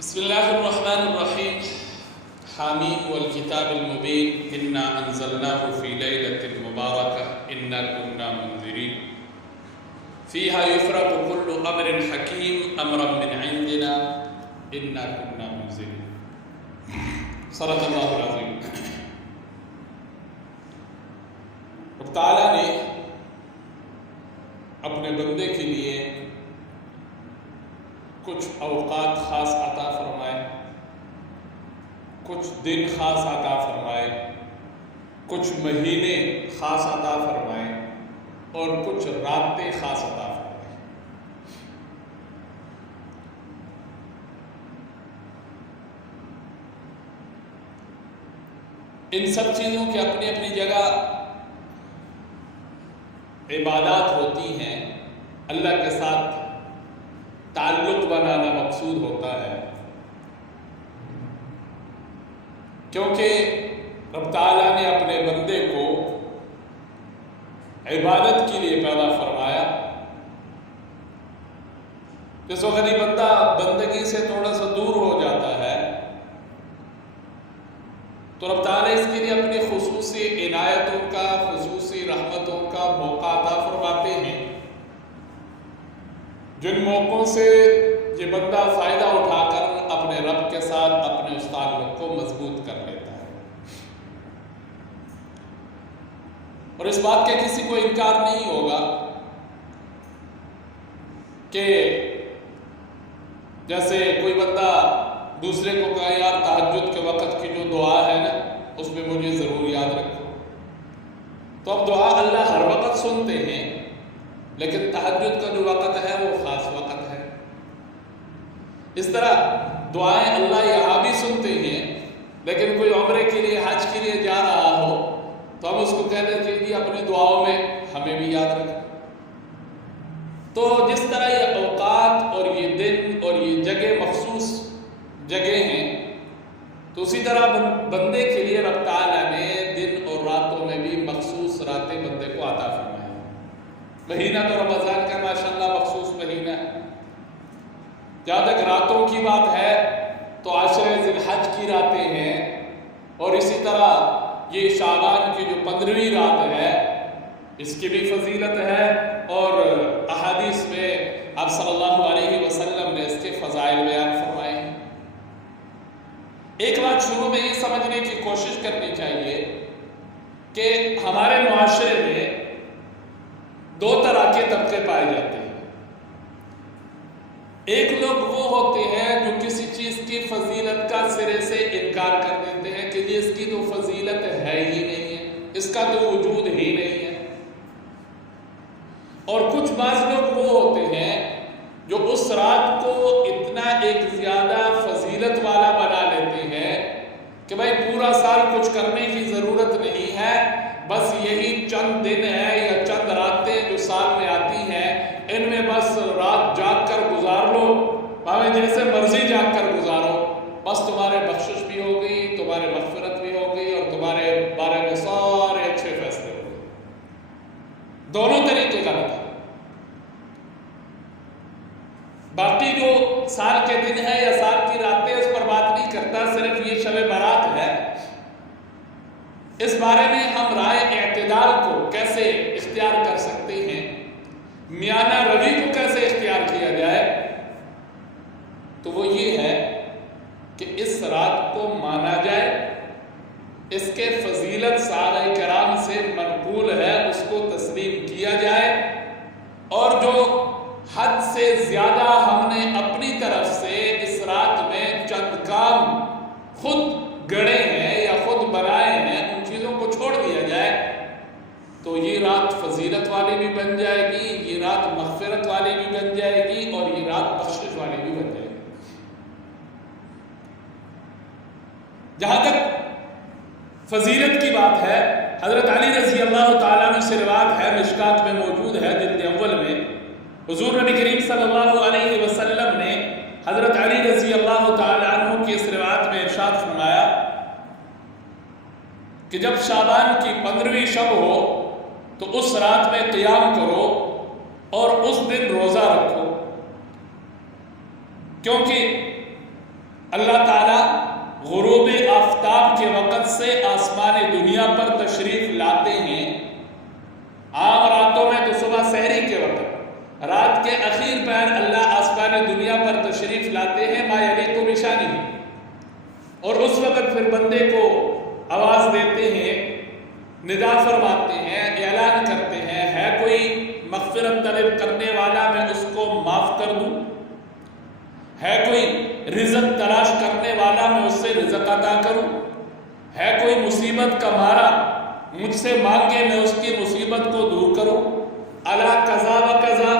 بسم اللہ الرحمن الرحیم حامیم والکتاب المبین انا انزلناہ فی لیلۃ مبارکہ انا کنا منذرین فیہا یفرق کل امر حکیم امرا من عندنا انا کنا منذرین۔ صدق اللہ العظیم۔ رب تعالیٰ نے اپنے بندے کے لیے کچھ اوقات خاص عطا فرمائے، کچھ دن خاص عطا فرمائے، کچھ مہینے خاص عطا فرمائے اور کچھ راتیں خاص عطا فرمائے۔ ان سب چیزوں کی اپنی اپنی جگہ عبادات ہوتی ہیں، اللہ کے ساتھ تعلق بنانا مقصود ہوتا ہے، کیونکہ رب تعالیٰ نے اپنے بندے کو عبادت کے لیے پیدا فرمایا۔ جس وقت یہ بندہ بندگی سے تھوڑا سا دور ہو جاتا ہے تو رب تعالیٰ اس کے لیے اپنی خصوصی عنایتوں کا، خصوصی رحمتوں کا موقع عطا فرماتے ہیں، جن موقعوں سے یہ بندہ فائدہ اٹھا کر اپنے رب کے ساتھ اپنے اس تعلق کو مضبوط کر لیتا ہے۔ اور اس بات کا کسی کو انکار نہیں ہوگا کہ جیسے کوئی بندہ دوسرے کو کہے یار تہجد کے وقت کی جو دعا ہے نا اس میں مجھے ضرور یاد رکھو، تو اب دعا اللہ ہر وقت سنتے ہیں، لیکن تہجد کا جو وقت ہے وہ خاص وقت ہے۔ اس طرح دعائیں اللہ یہاں بھی سنتے ہیں، لیکن کوئی عمرے کے لیے حج کے لیے جا رہا ہو تو ہم اس کو کہتے ہیں کہ اپنی دعاؤں میں ہمیں بھی یاد رکھیں۔ تو جس طرح یہ اوقات اور یہ دن اور یہ جگہ مخصوص جگہ ہیں، تو اسی طرح بندے کے لیے رب تعالیٰ نے دن اور راتوں میں بھی مخصوص راتیں بندے کو عطا فرمائی۔ مہینہ تو رمضان کا ماشاءاللہ مخصوص مہینہ ہے۔ جہاں تک راتوں کی بات ہے تو عشر ذی الحج کی راتیں ہیں، اور اسی طرح یہ شعبان کی جو 15ویں رات ہے اس کی بھی فضیلت ہے، اور احادیث میں آپ صلی اللہ علیہ وسلم نے اس کے فضائل بیان فرمائے ہیں۔ ایک بات شروع میں یہ سمجھنے کی کوشش کرنی چاہیے کہ ہمارے معاشرے میں دو طرح کے طبقے پائے جاتے ہیں۔ ایک لوگ وہ ہوتے ہیں جو کسی چیز کی فضیلت کا سرے سے انکار کر دیتے ہیں کہ اس کی تو فضیلت ہے ہی نہیں ہے، اس کا تو وجود ہی نہیں ہے۔ اور کچھ بعض لوگ وہ ہوتے ہیں جو اس رات کو اتنا ایک زیادہ فضیلت والا بنا لیتے ہیں کہ بھائی پورا سال کچھ کرنے کی ضرورت نہیں ہے، بس یہی چند دن ہے یا چند راتیں جو سال میں آتی ہیں، ان میں بس رات جاگ کر گزار لو، بھاوے جیسے مرضی جاگ کر گزارو، بس تمہارے بخشش بھی ہو گئی، تمہارے مغفرت بھی ہو گئی، اور تمہارے بارے میں سارے اچھے فیصلے ہو گئے۔ دونوں طریقے غلط ہیں۔ باقی جو سال کے دن ہے یا سال کی راتیں اس پر بات نہیں کرتا، صرف یہ شب برات ہے، اس بارے میں ہم رائے اعتدال کو کیسے اختیار کر سکتے ہیں، میانہ روی کو کیسے اختیار کیا جائے، تو وہ یہ ہے کہ اس رات کو مانا جائے، اس کے فضیلت صحابہ کرام سے منقول ہے اس کو تسلیم کیا جائے، اور جو حد سے زیادہ ہم نے اپنی طرف سے اس رات میں چند کام خود گڑے ہیں یا خود بنائے ہیں ان چیزوں کو چھوڑ دیا جائے، تو یہ رات فضیلت والی بھی بن جائے گی، یہ رات مغفرت والی بھی بن جائے گی، اور یہ رات بخشش والی بھی بن جائے گی۔ جہاں تک فضیلت کی بات ہے، حضرت علی رضی اللہ تعالیٰ عنہ سے روایت ہے، مشکات میں موجود ہے جلد اول میں، حضور نبی کریم صلی اللہ علیہ وسلم نے حضرت علی رضی اللہ تعالیٰ عنہ کی اس روایت میں ارشاد فرمایا کہ جب شعبان کی 15ویں شب ہو تو اس رات میں قیام کرو اور اس دن روزہ رکھو، کیونکہ اللہ تعالیٰ غروب آفتاب کے وقت سے آسمان دنیا پر تشریف لاتے ہیں. عام راتوں میں تو صبح سحری کے وقت، رات کے اخیر پہر اللہ آسمان دنیا پر تشریف لاتے ہیں ما یلیق بشانہ، اور اس وقت پھر بندے کو آواز دیتے ہیں، ندا فرماتے ہیں، اعلان کرتے ہیں، ہے کوئی مغفرت طلب کرنے والا میں اس کو معاف کر دوں، ہے کوئی رزق تلاش کرنے والا میں اس سے رزق عطا کروں، ہے کوئی مصیبت کا مارا مجھ سے مانگے میں اس کی مصیبت کو دور کروں، الا قضا و قضا،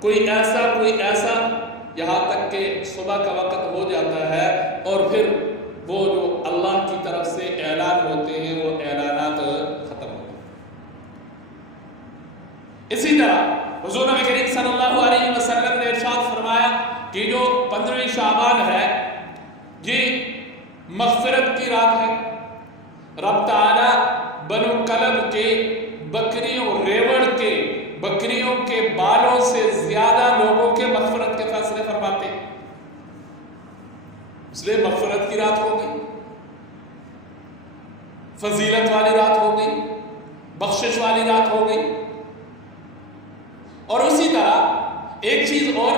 کوئی ایسا، یہاں تک کہ صبح کا وقت ہو جاتا ہے اور پھر وہ جو اللہ کی طرف سے اعلان ہوتے ہیں وہ اعلانات ختم ہوتے ہیں. اسی طرح حضور نبی کریم صلی اللہ علیہ وسلم نے ارشاد فرمایا کہ جو 15 شعبان ہے یہ مغفرت کی رات ہے. رب تعالیٰ بنو کلب کے بکریوں کے بالوں سے زیادہ لوگوں کے مغفرت کے فیصلے فرماتے ہیں. اس لیے مغفرت کی رات ہو گئی، فضیلت والی رات ہو گئی، بخشش والی رات ہو گئی. اور اسی طرح ایک چیز اور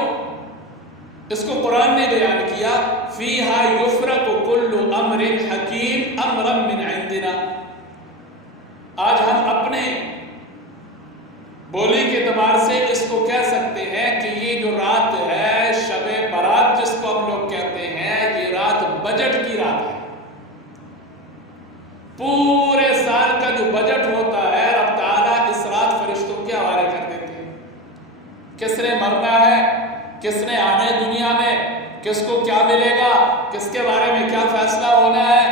اس کو قرآن نے بیان کیا، فیہا یفرق کل امر حکیم امرا من عندنا. آج ہم اپنے بولی کے اعتبار سے اس کو کہہ سکتے ہیں کہ یہ جو رات ہے شب برات جس کو ہم لوگ کہتے ہیں، یہ رات بجٹ کی رات ہے. پورے سال کا جو بجٹ ہوتا ہے رب تعالیٰ اس رات فرشتوں کے حوالے کر دیتے ہیں. کس نے مرنا ہے، کس نے آنا ہے دنیا میں، کس کو کیا ملے گا، کس کے بارے میں کیا فیصلہ ہونا ہے،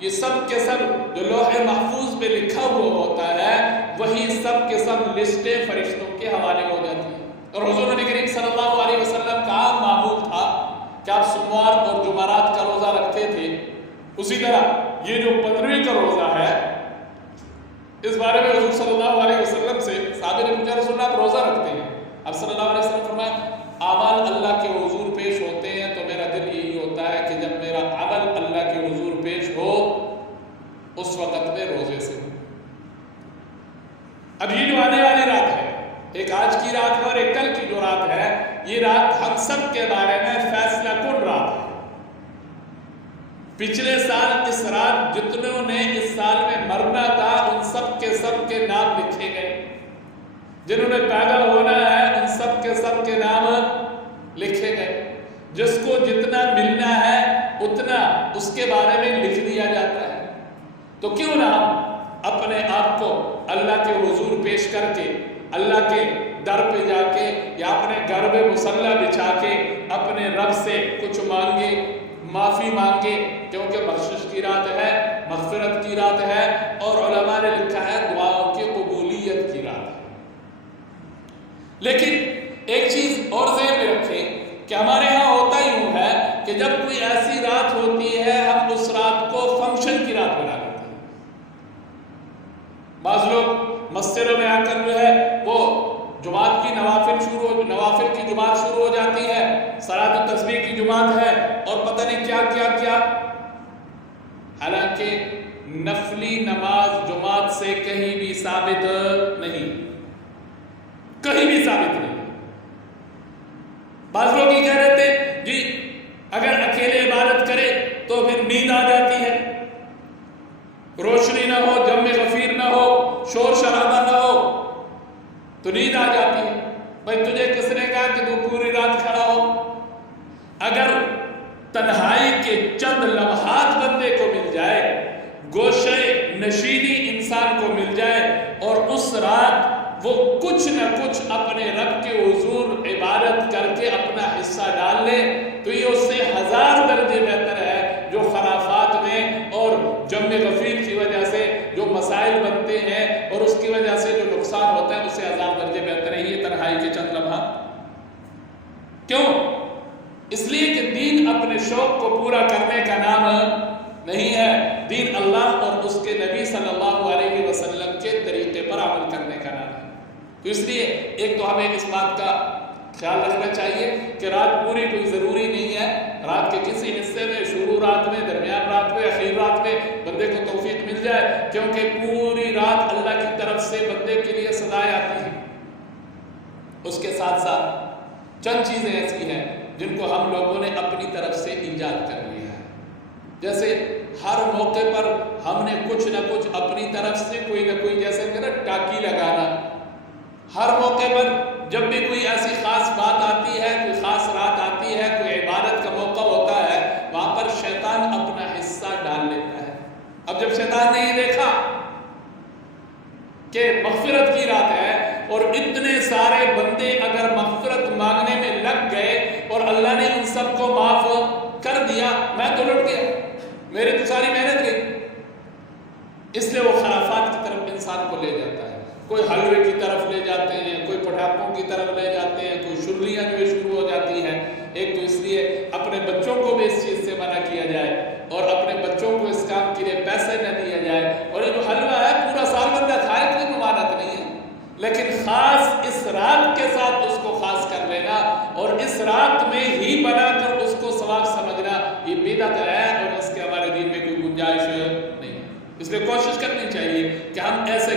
یہ سب کے سب جو لوح محفوظ پہ لکھا ہوا ہوتا ہے وہی سب کے سب لسٹیں فرشتوں کے حوالے ہو جاتی ہیں. اور حضور نبی کریم صلی اللہ علیہ وسلم کا عام معمول تھا کہ آپ سوموار اور جمعرات کا روزہ رکھتے تھے. اسی طرح یہ جو 15ویں کا روزہ ہے اس بارے میں حضور صلی اللہ علیہ وسلم سے صحابہ نے پوچھا، رسول اللہ آپ روزہ رکھتے ہیں؟ اب صلی اللہ علیہ وسلم فرمایا اعمال اللہ کے حضور پیش ہوتے ہیں تو میرا دل یہی ہوتا ہے کہ جب میرا عمل اللہ کے حضور پیش ہو اس وقت میں روزے سے ہو. اب یہ جو آنے والی رات ہے، ایک آج کی رات ہے اور ایک کل کی جو رات ہے، یہ رات ہم سب کے بارے میں فیصلہ کن رات ہے. پچھلے سال اس رات جتنوں نے اس سال میں مرنا تھا ان سب کے نام لکھے گئے. جنہوں نے پیدا ہونا ہے ان سب کے نام لکھے گئے. جس کو جتنا ملنا ہے اتنا اس کے بارے میں لکھ دیا جاتا ہے. تو کیوں نہ ہم اپنے آپ کو اللہ کے حضور پیش کر کے اللہ کے در پہ جا کے یا اپنے گھر میں مصلی بچھا کے اپنے رب سے کچھ مانگے، معافی مانگے، کیونکہ بخشش کی رات ہے، مغفرت کی رات ہے اور علماء نے لکھا ہے دعاؤں کی قبولیت کی رات ہے. لیکن ایک چیز اور ذہن میں رکھیں کہ ہمارے ہاں ہوتا یوں ہے کہ جب کوئی ایسی رات ہوتی ہے ہم اس رات کو فنکشن کی رات بنا لیتے ہیں. بعض لوگ مسجدوں میں آ کر جو ہے وہ جماعت کی نوافل کی جماعت شروع ہو جاتی ہے، صلاۃ التسبیح کی جماعت ہے اور پتہ نہیں کیا. حالانکہ نفلی نماز جماعت سے کہیں بھی ثابت نہیں. بعض لوگ یہ کہہ رہے تھے جی اگر اکیلے عبادت کرے تو پھر نیند آ جاتی ہے، روشنی نہ ہو، جم غفیر نہ ہو، شور شرابہ نہ ہو تو نیند آ جاتی ہے. بھائی تجھے کس نے کہا کہ تو پوری رات کھڑا ہو؟ اگر تنہائی کے چند لمحات بندے کو مل جائے، گوشے نشینی انسان کو مل جائے اور اس رات وہ کچھ نہ کچھ اپنے رب کے حضور عبادت کر کے اپنا حصہ ڈال لے تو یہ اس سے 1000 درجے بہتر ہے جو خرافات میں اور جم غفیر کی وجہ سے جو مسائل بنتے ہیں اور اس کی وجہ سے جو نقصان ہوتا ہے اس سے 1000 درجے بہتر ہے یہ تنہائی کے چند لمحات. کیوں؟ اس لیے کہ دین اپنے شوق کو پورا کرنے کا نام نہیں ہے، دین اللہ اور اس کے نبی صلی اللہ علیہ وسلم کے طریقے پر عمل کرنے کا نام ہے. تو اس لیے ایک تو ہمیں اس بات کا خیال رکھنا چاہیے کہ رات پوری کوئی ضروری نہیں ہے. رات رات کے کسی حصے میں، شروع رات میں، درمیان رات میں، اخیر رات میں بندے کو توفیق مل جائے، کیونکہ پوری رات اللہ کی طرف سے بندے کے لیے صدائیں آتی ہیں۔ اس کے ساتھ ساتھ چند چیزیں ایسی ہیں جن کو ہم لوگوں نے اپنی طرف سے ایجاد کر لیا ہے، جیسے ہر موقع پر ہم نے کچھ نہ کچھ اپنی طرف سے کوئی نہ کوئی، جیسے کہ نا ٹاکی لگانا، ہر موقع پر جب بھی کوئی ایسی خاص بات آتی ہے، کوئی خاص رات آتی ہے، کوئی عبادت کا موقع ہوتا ہے، وہاں پر شیطان اپنا حصہ ڈال لیتا ہے۔ اب جب شیطان نے یہ دیکھا کہ مغفرت کی رات ہے اور اتنے سارے بندے اگر مغفرت مانگنے میں لگ گئے اور اللہ نے ان سب کو معاف کر دیا، میں تو لٹ گیا، میری تو ساری محنت گئی، اس لیے وہ خرافات کی طرف انسان کو لے جاتا ہے۔ کوئی حلوے کی طرف لے جاتے ہیں، کوئی پٹاخوں کی طرف لے جاتے ہیں، کوئی شرلیاں جو شروع ہو جاتی ہیں۔ ایک تو اس لیے اپنے بچوں کو بھی اس چیز سے منع کیا جائے اور اپنے بچوں کو اس کام کے لیے پیسے نہ دیا جائے، اور یہ جو حلوہ ہے پورا سال بندہ کھائے کوئی ممانعت نہیں ہے، لیکن خاص اس رات کے ساتھ اس کو خاص کر لینا اور اس رات میں ہی بنا کر اس کو ثواب سمجھنا، یہ بدعت ہے اور اس کے ہمارے دین میں کوئی گنجائش نہیں ہے۔ اس لیے کوشش کرنی چاہیے کہ ہم ایسے